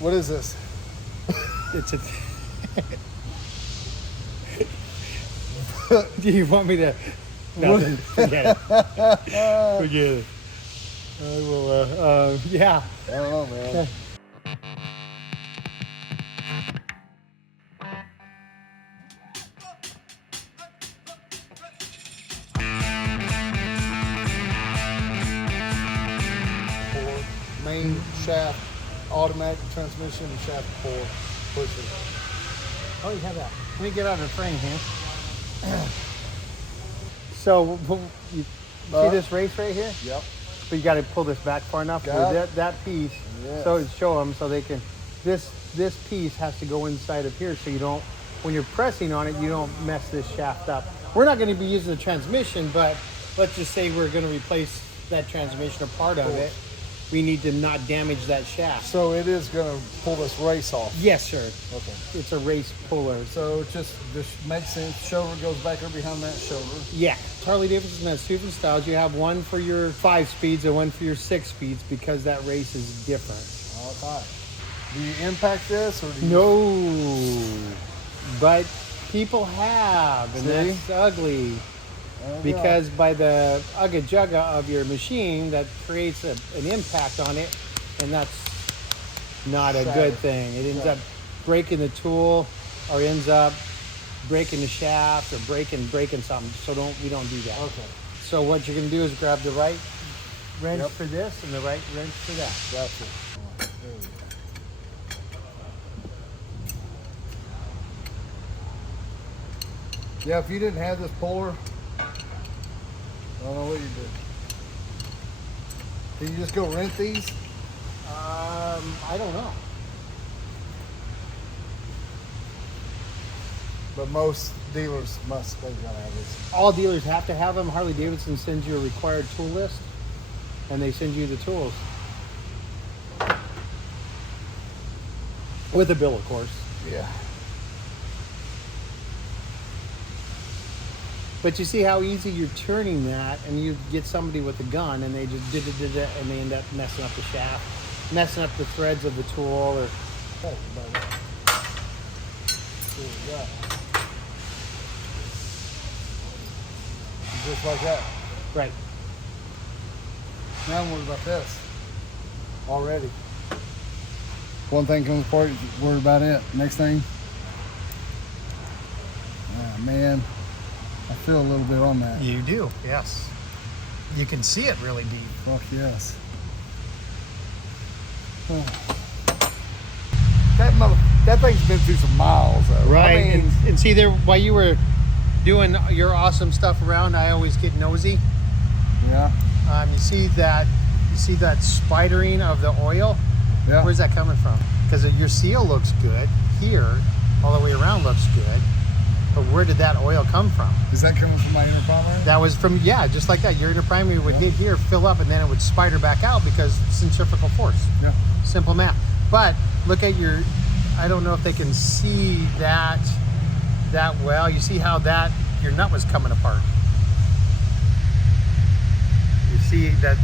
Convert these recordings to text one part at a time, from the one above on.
What is this? It's a. Do you want me to? Nothing. Forget it. Forget it. I will. Yeah. I don't know, man. Main shaft, automatic transmission, and shaft 4 pushing. Oh, you have that. Let me get out of the frame here. So, you see this race right here? Yep. But you got to pull this back far enough where that piece. Yes. So show them so they can. This piece has to go inside of here, so you don't. When you're pressing on it, you don't mess this shaft up. We're not going to be using the transmission, but let's just say we're going to replace that transmission or part of it. We need to not damage that shaft. So it is going to pull this race off? Yes, sir. Okay. It's a race puller. So it just makes sense. Shoulder goes back there behind that shoulder. Yeah. Harley Davidson has two different styles. You have one for your 5 speeds and one for your 6 speeds because that race is different. Okay. Do you impact this or do you... No. But people have, and See? that's ugly. Because by the ugga jugga of your machine, that creates an impact on it, and that's not a good thing. It ends up breaking the tool, or ends up breaking the shaft, or breaking something. So we don't do that. Okay. So what you're gonna do is grab the right wrench for this and the right wrench for that. Gotcha. Yeah, if you didn't have this puller, I don't know what you did. Can you just go rent these? I don't know. But most dealers must, they've got to have this. All dealers have to have them. Harley Davidson sends you a required tool list, and they send you the tools. With a bill, of course. Yeah. But you see how easy you're turning that, and you get somebody with a gun, and they just did it, and they end up messing up the shaft, messing up the threads of the tool, or... Just like that. Right. Now I'm worried about this. Already. One thing comes apart, you're worried about it. Next thing. Ah, man. I feel a little bit on that. You do, yes. You can see it really deep. Fuck yes. Oh. That thing's been through some miles though. Right, I mean, and see there, while you were doing your awesome stuff around, I always get nosy. yeah. You see that spidering of the oil? Yeah. Where's that coming from? Because your seal looks good here, all the way around looks good. But where did that oil come from? Is that coming from my inner primary? That was from, yeah, just like that. Your inner primary would hit here, fill up, and then it would spider back out because centrifugal force. Yeah. Simple math. But look at your, I don't know if they can see that well. You see how your nut was coming apart. You see that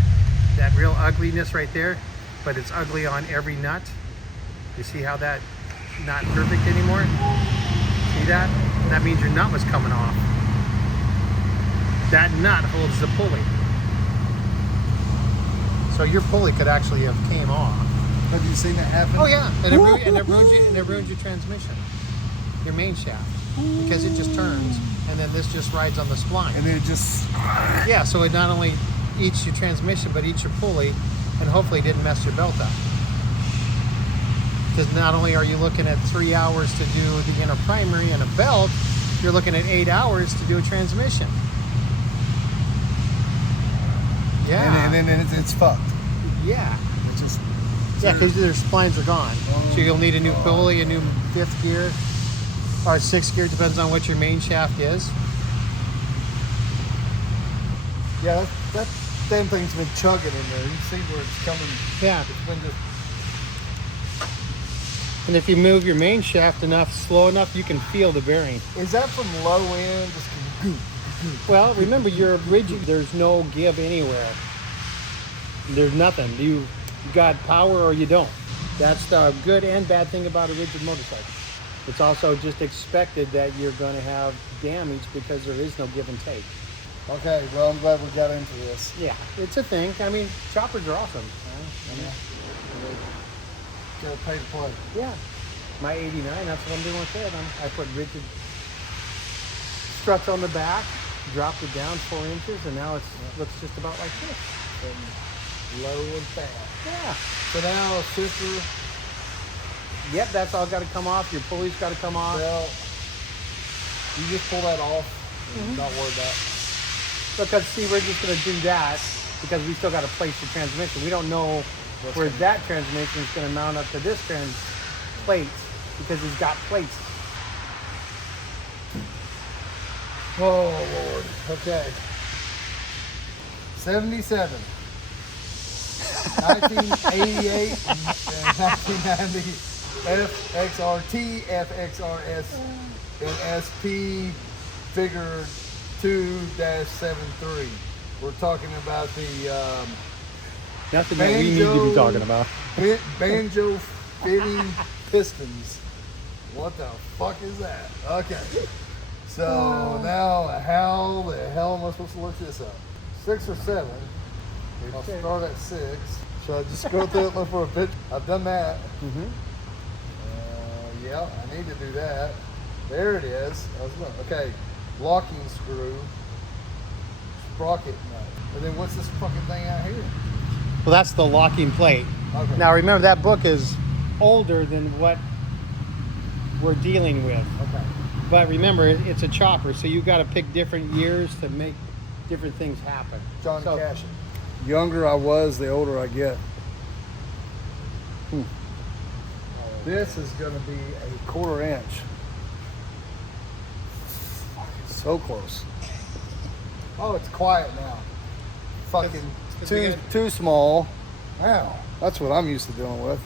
real ugliness right there, but it's ugly on every nut. You see how that not perfect anymore? See that? That means your nut was coming off. That nut holds the pulley. So your pulley could actually have came off. Have you seen that happen? Oh yeah, and it ruins your transmission, your main shaft, because it just turns, and then this just rides on the spline. And then it just... Yeah, so it not only eats your transmission, but eats your pulley, and hopefully didn't mess your belt up. Because not only are you looking at 3 hours to do the inner primary and a belt, you're looking at 8 hours to do a transmission. Yeah. And then it's fucked. Yeah. It's just... Yeah, because their splines are gone. So you'll need a new pulley, a new 5th gear, or 6th gear, depends on what your main shaft is. Yeah, that damn thing's been chugging in there. You see where it's coming. Yeah. It's been just... And if you move your main shaft enough, slow enough, you can feel the bearing. Is that from low end? Just Well, remember, you're rigid. There's no give anywhere. There's nothing. You got power or you don't. That's the good and bad thing about a rigid motorcycle. It's also just expected that you're going to have damage because there is no give and take. Okay, well, I'm glad we got into this. Yeah, it's a thing. I mean, choppers are awesome. Gotta pay to play. Yeah. My 89, that's what I'm doing with it. I put rigid struts on the back, dropped it down 4 inches, and now it looks just about like this. And low and fast. Yeah. So now, sister. Yep, that's all got to come off. Your pulley's got to come off. Well, you just pull that off. Mm-hmm. Not worry about it. Because see, we're just going to do that because we still got to place the transmission. We don't know where that transmission is going to mount up to this plate because it's got plates. Oh, Lord. Okay. 77. 1988 and 1990 FXRT, FXRS, and SP figure 2-73. We're talking about the Nothing that we need to be talking about. banjo fitting pistons. What the fuck is that? Okay. So now, how the hell am I supposed to look this up? 6 or 7. I'll start at 6. Should I just go through it, look for a picture? I've done that. Mm-hmm. Yeah, I need to do that. There it is. Okay, locking screw, sprocket nut. And then what's this fucking thing out here? Well, that's the locking plate. Okay. Now, remember, that book is older than what we're dealing with. Okay. But remember, it's a chopper, so you've got to pick different years to make different things happen. John Cashin. Younger I was, the older I get. This is going to be a 1/4 inch. So close. Oh, it's quiet now. Fucking too small. Wow, that's what I'm used to dealing with.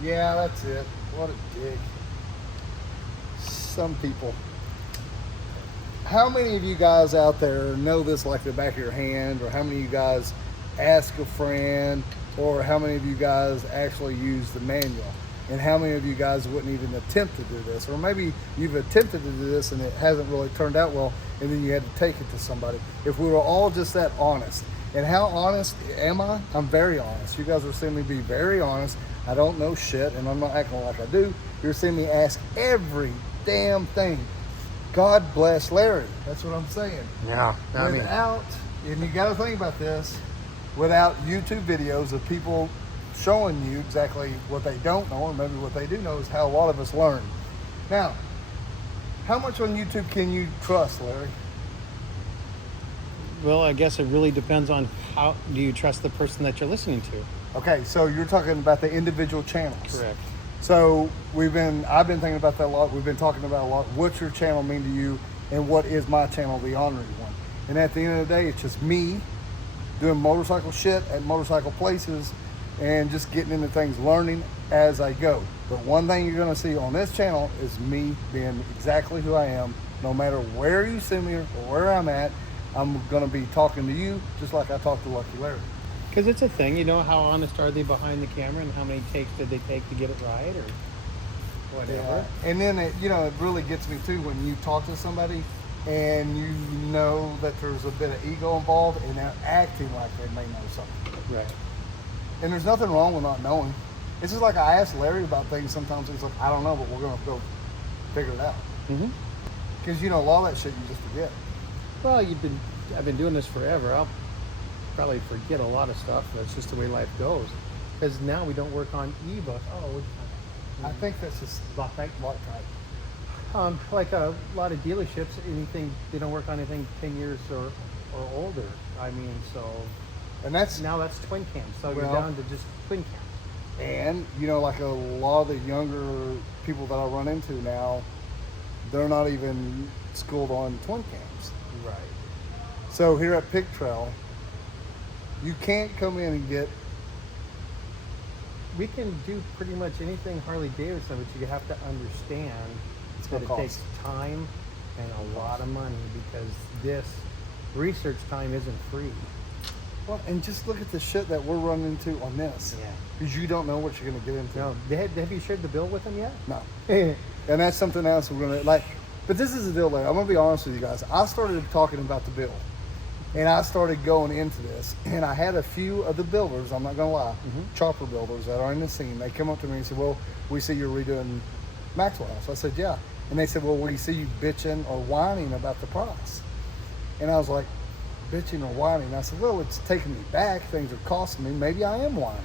Yeah, that's it. What a dick. Some people. How many of you guys out there know this like the back of your hand, or how many of you guys ask a friend, or how many of you guys actually use the manual? And how many of you guys wouldn't even attempt to do this? Or maybe you've attempted to do this and it hasn't really turned out well, and then you had to take it to somebody. If we were all just that honest. And how honest am I? I'm very honest. You guys are seeing me be very honest. I don't know shit, and I'm not acting like I do. You're seeing me ask every damn thing. God bless Larry. That's what I'm saying. Yeah. Without, and you got to think about this, without YouTube videos of people showing you exactly what they don't know, or maybe what they do know, is how a lot of us learn. Now, how much on YouTube can you trust, Larry? Well, I guess it really depends on how do you trust the person that you're listening to. Okay, so you're talking about the individual channels. Correct. So I've been thinking about that a lot. We've been talking about a lot. What's your channel mean to you, and what is my channel, the Ornery One? And at the end of the day, it's just me doing motorcycle shit at motorcycle places and just getting into things, learning as I go. But one thing you're going to see on this channel is me being exactly who I am. No matter where you see me or where I'm at, I'm going to be talking to you just like I talk to Lucky Larry. Because it's a thing, you know, how honest are they behind the camera, and how many takes did they take to get it right, or whatever. Yeah. And then it really gets me too when you talk to somebody and you know that there's a bit of ego involved and they're acting like they may know something. Right. And there's nothing wrong with not knowing. It's just like I ask Larry about things sometimes. He's like, I don't know, but we're going to go figure it out. Mm-hmm. Because, a lot of that shit you just forget. Well, I've been doing this forever. I'll probably forget a lot of stuff. That's just the way life goes. Because now we don't work on e-books. Oh, what'd you find? I think that's just Loctite. Loctite. Like a lot of dealerships, they don't work on anything 10 years or older. I mean, so. And that's twin cams. So you're down to just twin cams. And, like a lot of the younger people that I run into now, they're not even schooled on twin cams. Right. So here at Pig Trail, you can't come in and get. We can do pretty much anything Harley Davidson, but you have to understand that it takes time and a lot of money, because this research time isn't free. Well, and just look at the shit that we're running into on this. Yeah. Because you don't know what you're going to get into. No. Have you shared the bill with them yet? No. And that's something else we're going to, like, but this is the deal, Larry. I'm going to be honest with you guys. I started talking about the bill. And I started going into this. And I had a few of the builders, I'm not going to lie, chopper builders that are in the scene. They come up to me and say, well, we see you're redoing Maxwell House. I said, yeah. And they said, well, we see you bitching or whining about the price. And I was like, bitching or whining? I said, well, it's taking me back. Things are costing me. Maybe I am whining.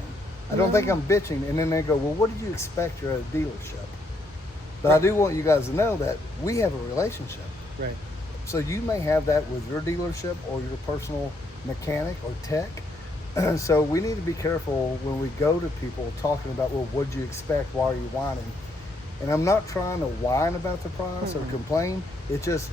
I don't think I'm bitching. And then they go, well, what did you expect? You're at a dealership. But I do want you guys to know that we have a relationship. Right. So you may have that with your dealership or your personal mechanic or tech. So we need to be careful when we go to people talking about, well, what did you expect? Why are you whining? And I'm not trying to whine about the price or complain. It's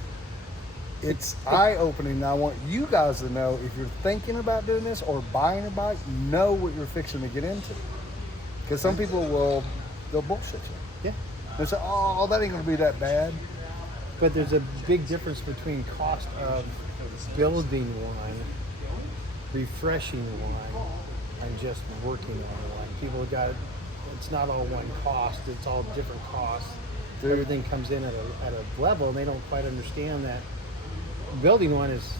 eye-opening. And I want you guys to know, if you're thinking about doing this or buying a bike, know what you're fixing to get into. Because some people they'll bullshit you. Yeah. They say, oh, that ain't going to be that bad. But there's a big difference between cost of building one, refreshing one, and just working on one. People got, it's not all one cost, it's all different costs. Dude. Everything comes in at a level, and they don't quite understand that building one is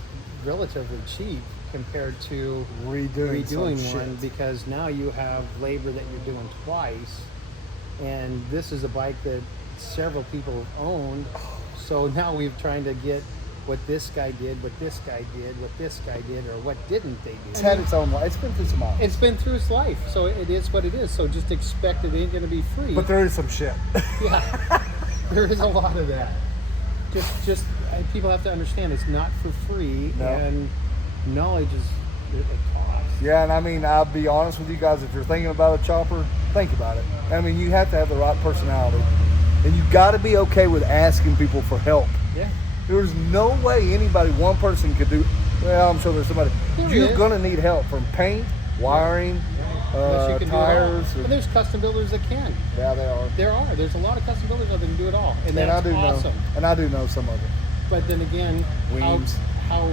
relatively cheap compared to redoing one, because now you have labor that you're doing twice, and this is a bike that several people have owned. So now we're trying to get what this guy did, what this guy did, what this guy did, or what didn't they do. It's had its own life. It's been through some miles. It's been through its life, so it is what it is. So just expect it ain't going to be free. But there is some shit. Yeah, there is a lot of that. Just people have to understand it's not for free, and knowledge it costs. Yeah, and I mean, I'll be honest with you guys, if you're thinking about a chopper, think about it. I mean, you have to have the right personality. And you got to be okay with asking people for help. Yeah. There's no way anybody, one person could do, well, I'm sure there's somebody. You're going to need help from paint, wiring, tires. But there's custom builders that can. Yeah, they are. There are. There's a lot of custom builders that can do it all. And that's I do awesome. And I do know some of them. But then again, how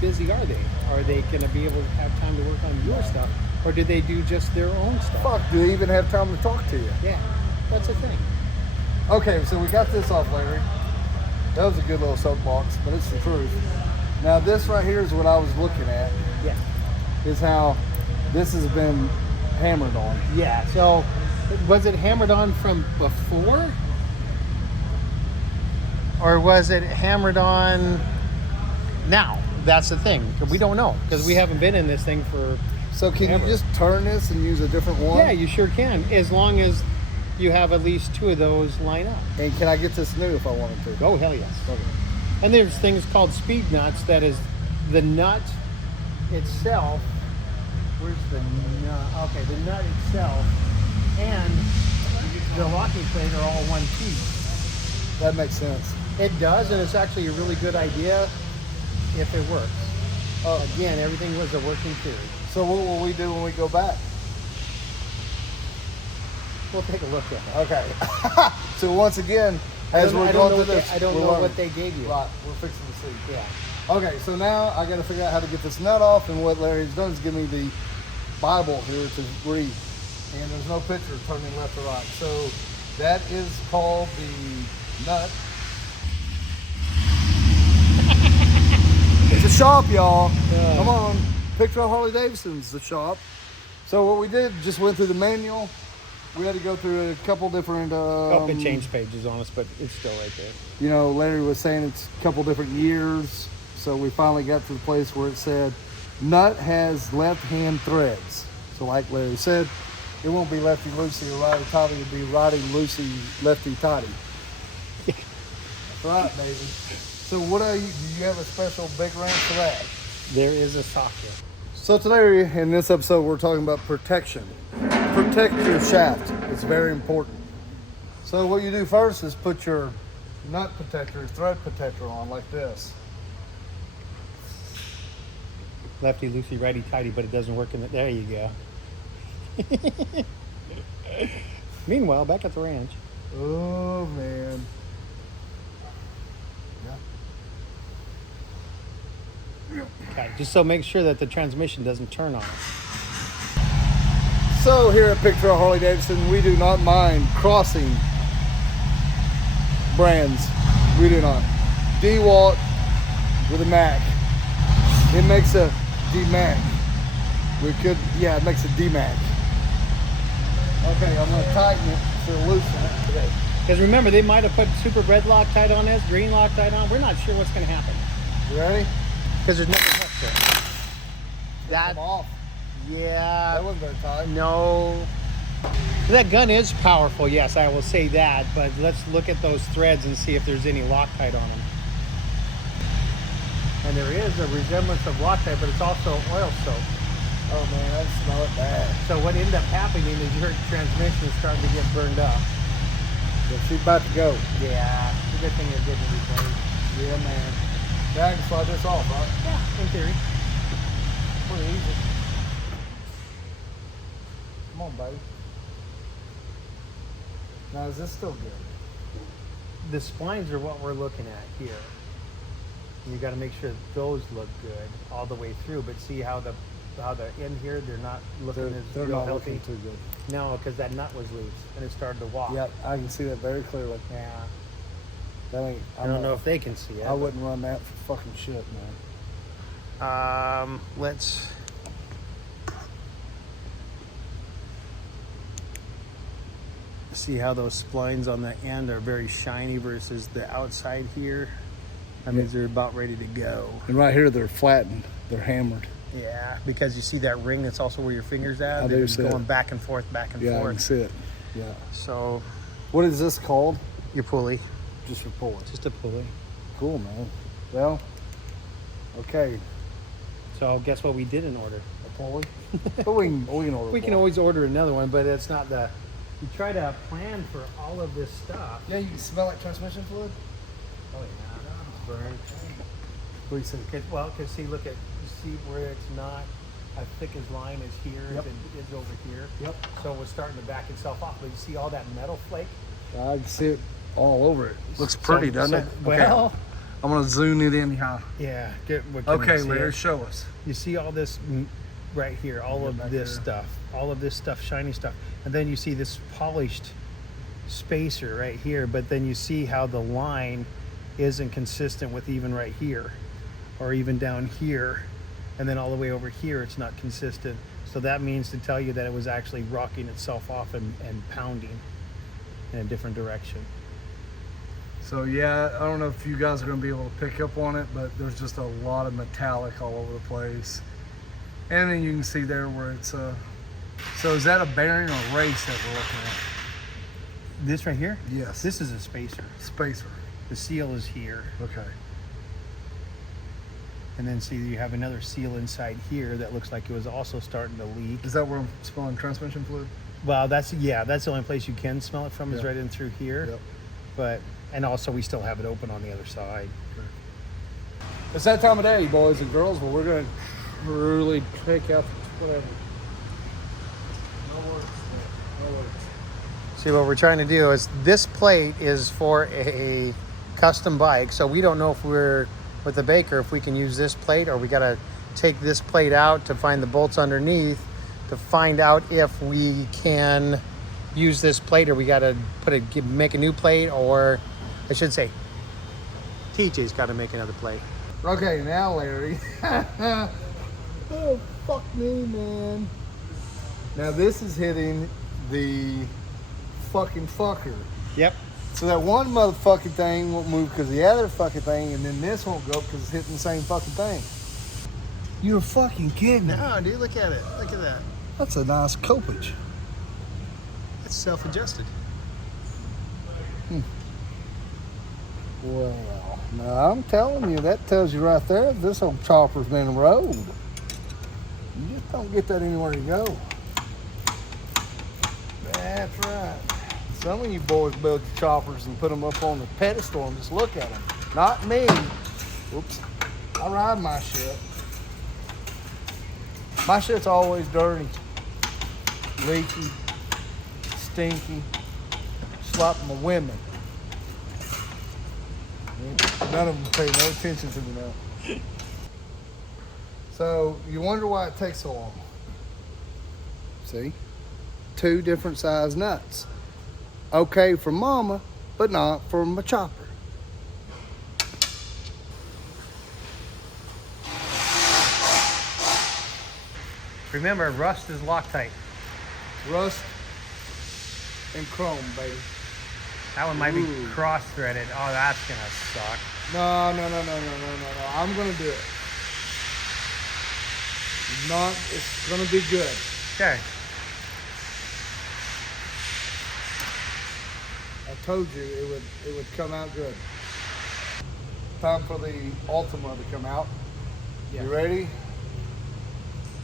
busy are they? Are they going to be able to have time to work on your stuff? Or do they do just their own stuff? Fuck, do they even have time to talk to you? Yeah, that's the thing. Okay, so we got this off, Larry. That was a good little soapbox, but it's the truth. Now this right here is what I was looking at. Yeah. Is how this has been hammered on. Yeah, so was it hammered on from before? Or was it hammered on now? That's the thing. We don't know, because we haven't been in this thing for So can you just turn this and use a different one? Yeah, you sure can, as long as you have at least two of those line up. And can I get this new if I wanted to? Oh, hell yes. Okay. And there's things called speed nuts, that is the nut itself. Where's the nut? Okay, the nut itself and the locking plate are all one piece. That makes sense. It does, and it's actually a really good idea if it works. Again, everything was a working theory. So what will we do when we go back? We'll take a look at it. Okay. So once again, as we're going through this, I don't know what they gave you. Right, we're fixing to see. Yeah. Okay, so now I got to figure out how to get this nut off, and what Larry's done is give me the Bible here to read. And there's no picture turning left or right. So that is called the nut. It's a shop, y'all. Yeah. Come on. Picture of Harley Davidson's the shop. So what we did, just went through the manual. We had to go through a couple different... it changed pages on us, but it's still right there. You know, Larry was saying it's a couple different years. So we finally got to the place where it said, nut has left-hand threads. So like Larry said, it won't be lefty-loosey or righty-tighty. It'll be righty-loosey, lefty-tighty. That's right, baby. So what do you have a special big wrench for that? There is a socket. So today in this episode, we're talking about protection. Protect your shaft. It's very important. So what you do first is put your nut protector, thread protector on like this. Lefty loosey, righty tighty, but it doesn't work in the... There you go. Meanwhile, back at the ranch. Oh man. Yeah. Okay, just so make sure that the transmission doesn't turn on us. So here at Picture Harley Davidson, we do not mind crossing brands. We do not. DeWalt with a Mac. It makes a D-Mac. It makes a D-Mac. Okay, I'm gonna tighten it to loosen it. Okay. Because remember, they might have put super red Loctite on this, green Loctite on. We're not sure what's going to happen. You ready? Because there's nothing left there. Come off. Yeah. That wasn't very tight. No. That gun is powerful, yes, I will say that. But let's look at those threads and see if there's any Loctite on them. And there is a resemblance of Loctite, but it's also oil soap. Oh man, that smell it bad. So what ended up happening is your transmission is starting to get burned up. Yeah, she's about to go. Yeah, it's a good thing it didn't replace. Yeah, man. Now I can slide this off, right? Yeah, in theory. Pretty easy. Come on, buddy. Now, is this still good? The splines are what we're looking at here. You got to make sure that those look good all the way through. But see how the end here, they're not looking They're real not healthy. looking too good. No, because that nut was loose and it started to walk. Yep, I can see that very clearly. Yeah. That ain't. I don't know if they can see it. I wouldn't run that for fucking shit, man. Let's. See how those splines on the end are very shiny versus the outside here. That means they're about ready to go. And right here, they're flattened. They're hammered. Yeah, because you see that ring that's also where your finger's at? I They're do just see going it. back and forth, back and Yeah, I forth. can see it. Yeah. So, What is this called? your pulley. Just for pulling. Just a pulley. Cool, man. Well, okay. So, guess what we didn't order? A pulley? But we can order. We can always order another one, but it's not the... You try to plan for all of this stuff. Yeah, you can smell like transmission fluid. Oh, yeah. It's burned. What do you say? Because see, look at, you see where it's not as thick as line as here Yep. as it is over here. Yep. So it was starting to back itself off. But you see all that metal flake? I can see it all over it. Looks pretty, doesn't it? Well, Okay. I'm gonna zoom it in here. yeah. Okay, Larry, show us. You see all this right here, all of back this here. stuff, all of this stuff, shiny stuff. And then you see this polished spacer right here, but then you see how the line isn't consistent with even right here or even down here. And then all the way over here, it's not consistent. So that means to tell you that it was actually rocking itself off and pounding in a different direction. So yeah, I don't know if you guys are gonna be able to pick up on it, but there's just a lot of metallic all over the place. And then you can see there where it's so is that a bearing or a race that we're looking at? This right here? Yes. This is a spacer. Spacer. The seal is here. Okay. And then see you have another seal inside here that looks like it was also starting to leak. Is that where I'm smelling transmission fluid? Well, that's the only place you can smell it from is Yeah. right in through here. Yep. But and also we still have it open on the other side. It's that time of day, boys and girls, where we're gonna really pick out whatever. No words. No words. See, what we're trying to do is this plate is for a custom bike, so we don't know if we're with the Baker if we can use this plate or we got to take this plate out to find the bolts underneath to find out if we can use this plate or we got to make a new plate, or I should say TJ's got to make another plate. Okay, now Larry. Oh, fuck me, man. Now this is hitting the fucking fucker. Yep. So that one motherfucking thing won't move because the other fucking thing, and then this won't go because it's hitting the same fucking thing. You're fucking kidding me. No, dude, look at it. Look at that. That's a nice copage. It's self-adjusted. Well, now I'm telling you, that tells you right there if this old chopper's been rode. You just don't get that anywhere to go. That's right. Some of you boys build your choppers and put them up on the pedestal and just look at them. Not me. Whoops. I ride my shit. My shit's always dirty, leaky, stinky, slopping my women. None of them pay no attention to me now. So you wonder why it takes so long. See? 2 different size nuts. Okay for mama, but not for my chopper. Remember, rust is Loctite. Rust and chrome, baby. That one might be cross-threaded. Oh, that's gonna suck. No. I'm gonna do it. It's gonna be good. Okay. I told you it would come out good. Time for the Ultima to come out. Yeah. You ready?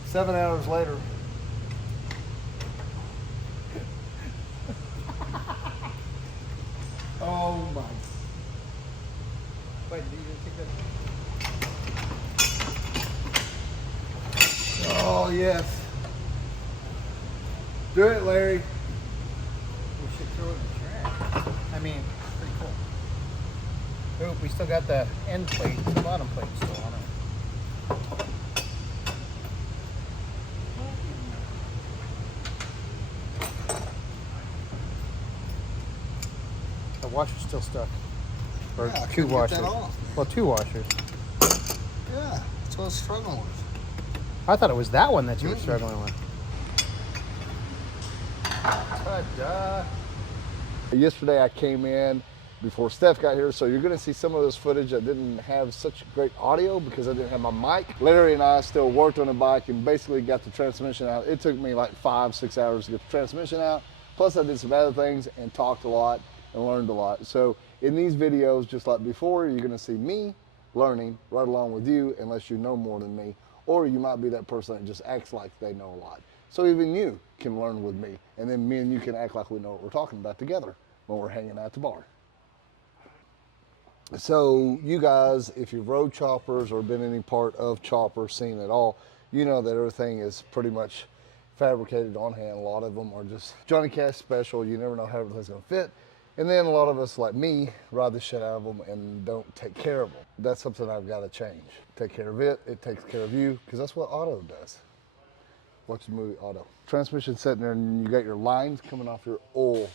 7 hours later. Oh my. Wait, did you take that? Oh yes. Do it, Larry. We should throw it in the trash. I mean, it's pretty cool. Oh, we still got the end plate, the bottom plate still on it. The washer's still stuck. Or Yeah, I 2 couldn't get washers. that off. Well, 2 washers. Yeah, that's what I was struggling with. I thought it was that one that you were struggling with. Ta-da. Yesterday I came in before Steph got here, so you're going to see some of this footage that didn't have such great audio because I didn't have my mic. Larry and I still worked on the bike and basically got the transmission out. It took me like 5-6 hours to get the transmission out. Plus I did some other things and talked a lot and learned a lot. So in these videos, just like before, you're going to see me learning right along with you unless you know more than me, or you might be that person that just acts like they know a lot. So even you can learn with me, and then me and you can act like we know what we're talking about together when we're hanging out at the bar. So you guys, if you've rode choppers or been any part of chopper scene at all, you know that everything is pretty much fabricated on hand. A lot of them are just Johnny Cash special. You never know how everything's gonna fit. And then a lot of us, like me, ride the shit out of them and don't take care of them. That's something I've got to change. Take care of it, it takes care of you, because that's what auto does. Watch the movie Auto. Transmission sitting there and you got your lines coming off your oil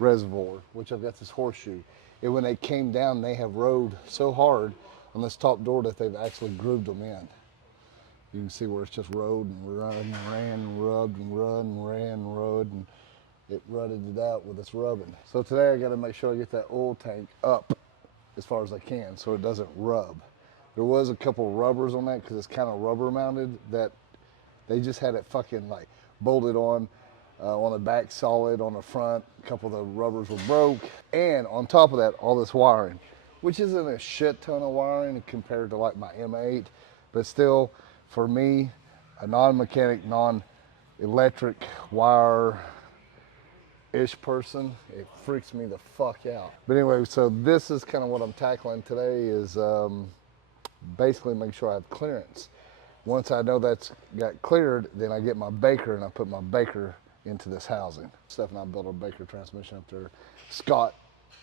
reservoir, which I've got this horseshoe. And when they came down, they have rode so hard on this top door that they've actually grooved them in. You can see where it's just rode and run and ran and rubbed and run and ran and rode, and it rutted it out with its rubbing. So today I got to make sure I get that oil tank up as far as I can so it doesn't rub. There was a couple rubbers on that because it's kind of rubber mounted that they just had it fucking like bolted on the back solid, on the front. A couple of the rubbers were broke. And on top of that, all this wiring, which isn't a shit ton of wiring compared to like my M8, but still for me, a non-mechanic, non-electric wire ish person, it freaks me the fuck out. But anyway, so this is kind of what I'm tackling today is basically make sure I have clearance. Once I know that's got cleared, then I get my Baker and I put my Baker into this housing. Steph and I built a Baker transmission up there. Scott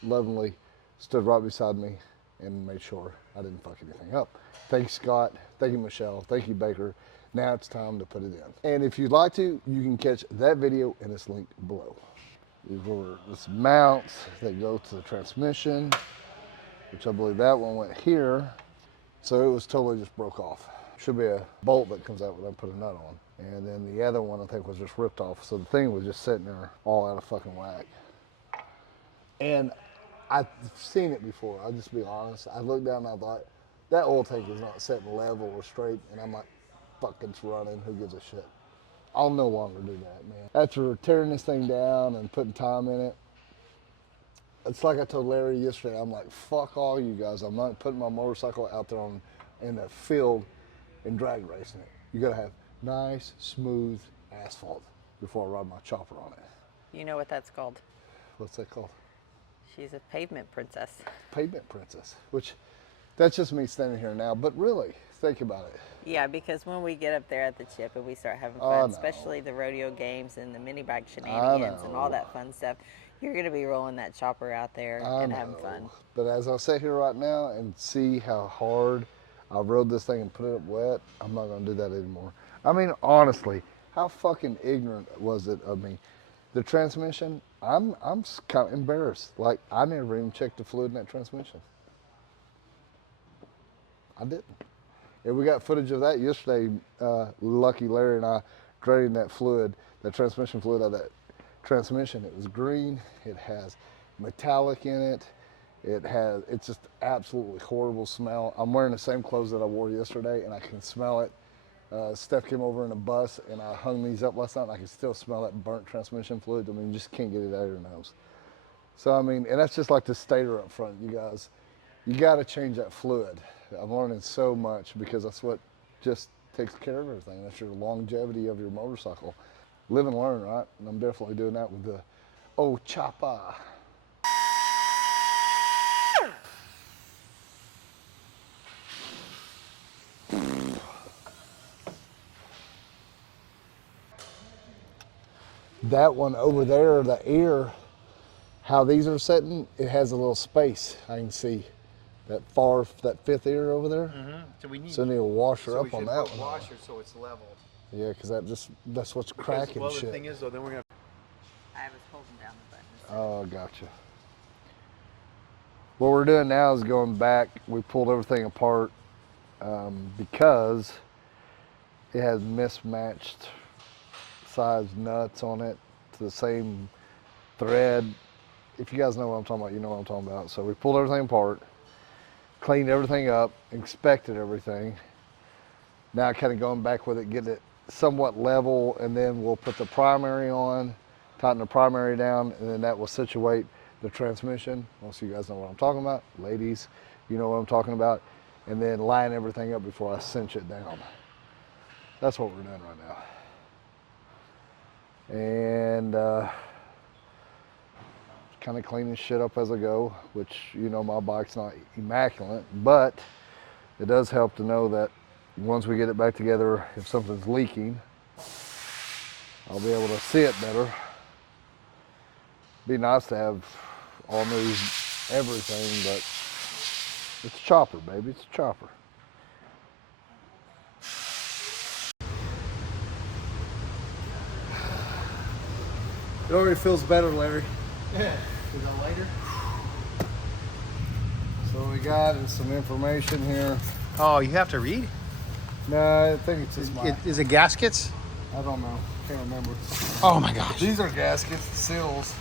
lovingly stood right beside me and made sure I didn't fuck anything up. Thank you, Scott. Thank you, Michelle. Thank you, Baker. Now it's time to put it in. And if you'd like to, you can catch that video in this link below. These were this mounts that go to the transmission, which I believe that one went here. So it was totally just broke off. Should be a bolt that comes out when I put a nut on. And then the other one I think was just ripped off. So the thing was just sitting there all out of fucking whack. And I've seen it before, I'll just be honest. I looked down and I thought, that oil tank is not sitting level or straight. And I'm like, fuck, it's running, who gives a shit? I'll no longer do that, man. After tearing this thing down and putting time in it, it's like I told Larry yesterday, I'm like, fuck all you guys. I'm not putting my motorcycle out there in the field and drag racing it. You gotta have nice, smooth asphalt before I ride my chopper on it. You know what that's called? What's that called? She's a pavement princess. Pavement princess, which that's just me standing here now, but really, think about it. Yeah, because when we get up there at the chip and we start having I fun, know. especially the rodeo games and the mini bike shenanigans and all that fun stuff, you're going to be rolling that chopper out there and having fun. But as I sit here right now and see how hard I rode this thing and put it up wet. I'm not gonna do that anymore. I mean, honestly, how fucking ignorant was it of me? The transmission, I'm kind of embarrassed. Like, I never even checked the fluid in that transmission. I didn't. And we got footage of that yesterday. Lucky Larry and I drained that fluid, that transmission fluid out of that transmission. It was green. It has metallic in it. It's just absolutely horrible smell. I'm wearing the same clothes that I wore yesterday, and I can smell it. Steph came over in a bus, and I hung these up last night, and I can still smell that burnt transmission fluid. I mean, you just can't get it out of your nose. So, I mean, and that's just like the stator up front, you guys. You got to change that fluid. I'm learning so much because that's what just takes care of everything. That's your longevity of your motorcycle. Live and learn, right? And I'm definitely doing that with the old chopper. That one over there, the ear, how these are sitting, it has a little space. I can see that fifth ear over there. Mm-hmm. So I need to wash her up on that one. Washer so it's level. Yeah, because that's what's cracking well, shit. the thing is, though, then we're gonna. I was holding down the button. Oh, gotcha. What we're doing now is going back. We pulled everything apart because it has mismatched size nuts on it to the same thread. If you guys know what I'm talking about, you know what I'm talking about. So we pulled everything apart, cleaned everything up, inspected everything. Now kind of going back with it, getting it somewhat level, and then we'll put the primary on, tighten the primary down, and then that will situate the transmission. Most of you guys know what I'm talking about. Ladies, you know what I'm talking about. And then line everything up before I cinch it down. That's what we're doing right now. And kind of cleaning shit up as I go, which, you know, my bike's not immaculate, but it does help to know that once we get it back together, if something's leaking, I'll be able to see it better. Be nice to have all new everything, but it's a chopper, baby, it's a chopper. It already feels better, Larry. Yeah. Is it lighter? So what we got is some information here. Oh, you have to read? No, I think it's just mine. Is it gaskets? I don't know. Can't remember. Oh my gosh. These are gaskets, seals.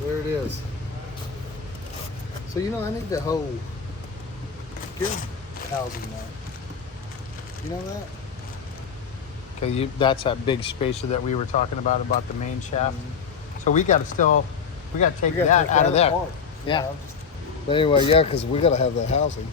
There it is. So, you know, I need the whole gear housing now. You know that? Okay, that's that big spacer that we were talking about the main shaft. Mm-hmm. So we got to take that out of there. Apart. Yeah. But anyway, yeah, because we got to have the housing.